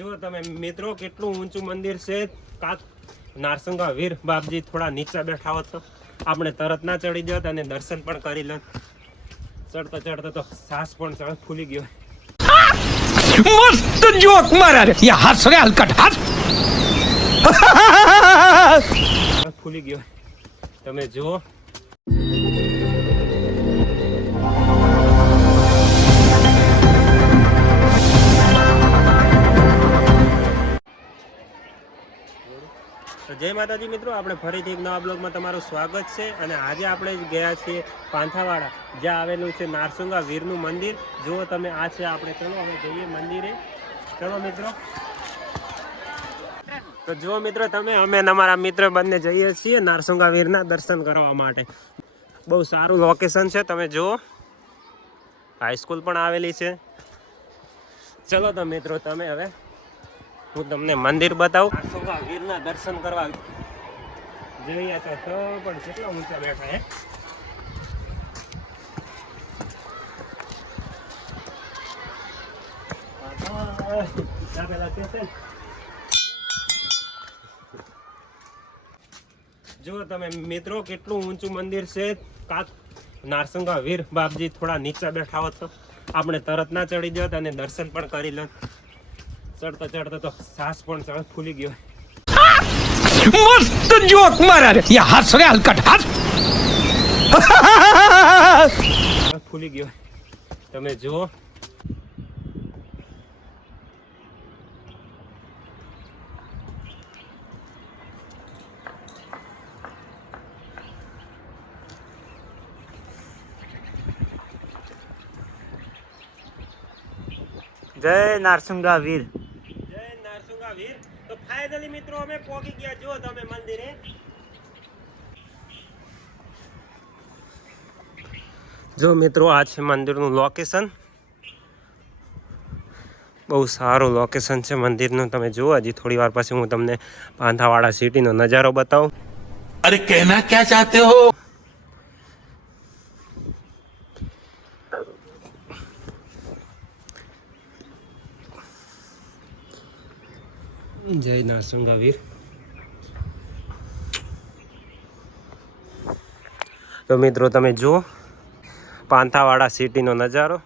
જો તમે મિત્રો કેટલું ઊંચું મંદિર છે. નારસંગા વીર બાપજી થોડા નીચે બેઠા હોત તો આપણે તરત ના ચડી જત અને દર્શન પણ કરી લે. ચડતા ચડતા તો સાસ પણ ફૂલી ગયો. मस्त जोक मारा रे ये हंस रे हलकट हंस ફૂલી ગયો. તમે જુઓ જય માતાજી મિત્રો, આપણે ફરીથી એક નવા બ્લોગમાં તમારું સ્વાગત છે. અને આજે આપણે ગયા છીએ પાંથાવાડા, જ્યાં આવેલું છે નારસંગા વીરનું મંદિર. જુઓ તમે, આ છે આપણે. ચલો હવે જઈએ મંદિરે. ચલો મિત્રો. તો જુઓ મિત્રો તમે, અમે અમારા મિત્ર બંને જઈએ છીએ નારસંગા વીરના દર્શન કરવા માટે. બહુ સારું લોકેશન છે, તમે જુઓ. હાઈસ્કૂલ પણ આવેલી છે. ચલો તો મિત્રો તમે હવે હું તમને મંદિર બતાવું. નારસંગા વીરના દર્શન કરવા જઈએ તો પણ કેટલા ઊંચા બેઠા હે. જુઓ તમે મિત્રો કેટલું ઊંચું મંદિર છે. નારસંગા વીર બાપજી થોડા નીચે બેઠા હોત તો આપણે તરત ના ચડી જત અને દર્શન પણ કરી લે. ચડતા ચડતા તો સાસ પણ ફૂલી ગયો. मस्त जोक मारा रे ये हंस रे हलकट हंस ફૂલી ગયો. તમે જુઓ જય નારસંગા વીર. જય નારસંગા વીર. તો ફાઇનલી મિત્રો અમે પહોંચી ગયા. જો તમે મંદિરે. જો મિત્રો, આ છે મંદિરનું લોકેશન. બહુ સારું લોકેશન છે મંદિરનું. તમે જુઓ, હજી થોડી વાર પછી હું તમને પાંથાવાડા સિટીનો નજારો બતાવું. अरे कहना क्या चाहते हो? જય નારસંગા વીર. તો મિત્રો તમે જુઓ પાંથાવાડા સિટીનો નજારો.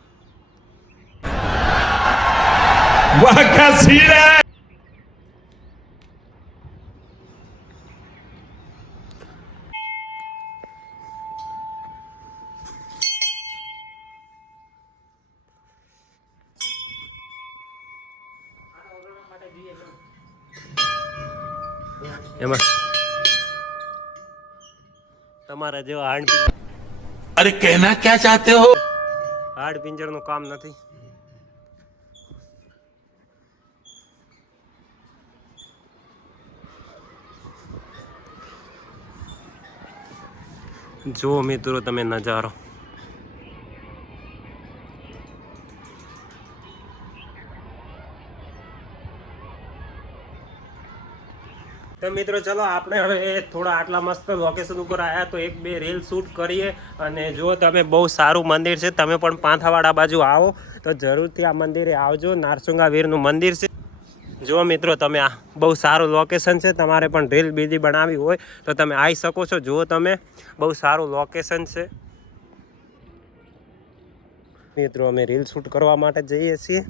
वाह क्या सीन है. એમાં તમારા જેવા अरे कहना क्या चाहते हो? હાડ પિંજરનું કામ નથી. જુઓ મિત્રો તમે નજારો. તો મિત્રો ચલો આપણે હવે થોડા આટલા મસ્ત લોકેશન ઉપર આવ્યા તો એક બે રીલ શૂટ કરીએ. અને જો તમે, બહુ સારું મંદિર છે. તમે પણ પાંથાવાડા બાજુ આવો તો જરૂરથી આ મંદિરે આવજો. નારસંગા વીરનું મંદિર છે. જો મિત્રો તમે, આ બહુ સારું લોકેશન છે. તમારે પણ રીલ બીજી બનાવવી હોય તો તમે આવી શકો છો. જુઓ તમે, બહુ સારું લોકેશન છે. મિત્રો અમે રીલ શૂટ કરવા માટે જઈએ છીએ.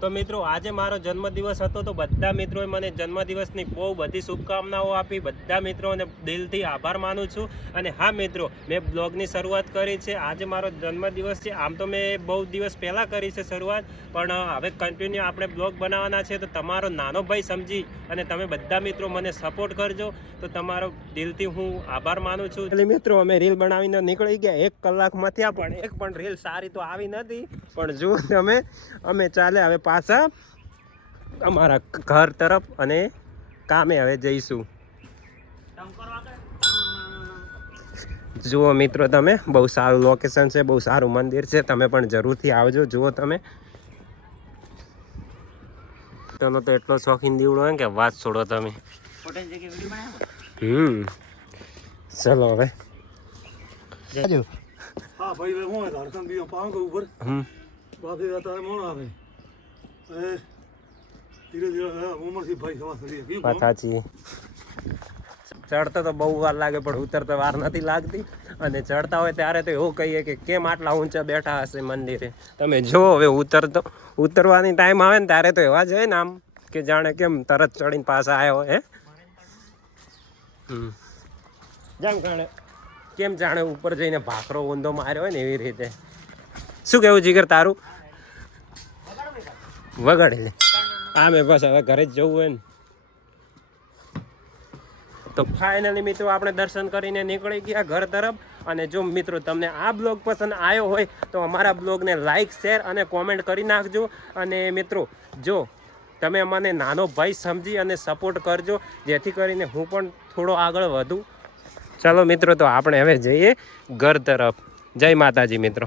તો મિત્રો આજે મારો જન્મદિવસ હતો, તો બધા મિત્રોએ મને જન્મદિવસની બહુ બધી શુભકામનાઓ આપી. બધા મિત્રોને દિલથી આભાર માનું છું. અને હા મિત્રો, મેં બ્લોગની શરૂઆત કરી છે. આજે મારો જન્મદિવસ છે. આમ તો મેં બહુ દિવસ પહેલાં કરી છે શરૂઆત, પણ હવે કન્ટિન્યુ આપણે બ્લોગ બનાવવાના છે. તો તમારો નાનો ભાઈ સમજી અને તમે બધા મિત્રો મને સપોર્ટ કરજો. તો તમારો દિલથી હું આભાર માનું છું. એટલે મિત્રો અમે રીલ બનાવીને નીકળી ગયા. 1 કલાકમાં થયા, પણ એક પણ રીલ સારી તો આવી નથી. પણ જુઓ તમે, અમે ચાલે હવે પાછા અમારા ઘર તરફ અને કામે હવે જઈશું. જુઓ મિત્રો તમે, બહુ સારું લોકેશન છે, બહુ સારું મંદિર છે. તમે પણ જરૂરથી આવજો. જુઓ તમે. તેનો તો એટલો શોખીન દીવડો હોય કે વાત છોડો તમે. ચલો હવે હા ભાઈ હવે હું ઝારખંડ બી પાઉં કે ઉપર બાકી અત્યારે મોણ આવે ધીરે ધીરે ઉંમરથી ભાઈ સવા સડી વાત સાચી. ચડતા તો બહુ વાર લાગે પણ ઉતરતા વાર નથી લાગતી. અને ચડતા હોય ત્યારે તો એવું કહીએ કે કેમ આટલા ઊંચા બેઠા હશે મંદિરે. તમે જો હવે ઉતરવાની ટાઈમ આવે ને ત્યારે તો એવા જ હોય ને આમ કે જાણે કેમ તરત ચડીને પાછા આવ્યો હે. કેમ જાણે ઉપર જઈને ભાખરો ઊંધો માર્યો હોય ને એવી રીતે. શું કેવું જીગર તારું? વગાડી લે. હા મેં બસ હવે ઘરે જ જવું હોય ને. તો ફાઇનલી મિત્રો આપણે દર્શન કરીને નીકળી ગયા ઘર તરફ. અને જો મિત્રો તમને આ બ્લોગ પસંદ આવ્યો હોય તો અમારા બ્લોગને લાઇક શેર અને કોમેન્ટ કરી નાખજો. અને મિત્રો જો તમે મને નાનો ભાઈ સમજી અને સપોર્ટ કરજો જેથી કરીને હું પણ થોડો આગળ વધું. ચલો મિત્રો તો આપણે હવે જઈએ ઘર તરફ. જય માતાજી મિત્રો.